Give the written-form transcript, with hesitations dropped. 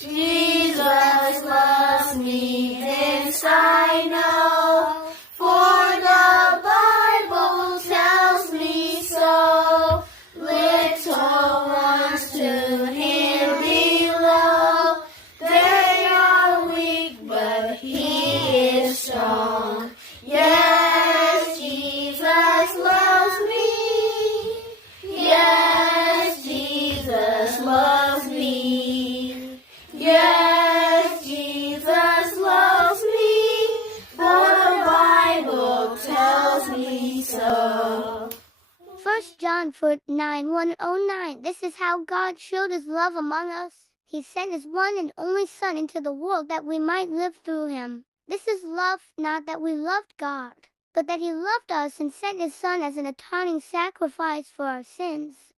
Jesus loves me, this I know, for the Bible tells me so. Little ones to him below, they are weak, but he is strong. Yes, Jesus loves me. Yes, Jesus loves me. Yes, Jesus loves me, for the Bible tells me so. 1 John 9:109. This is how God showed his love among us. He sent his one and only Son into the world that we might live through him. This is love, not that we loved God, but that he loved us and sent his Son as an atoning sacrifice for our sins.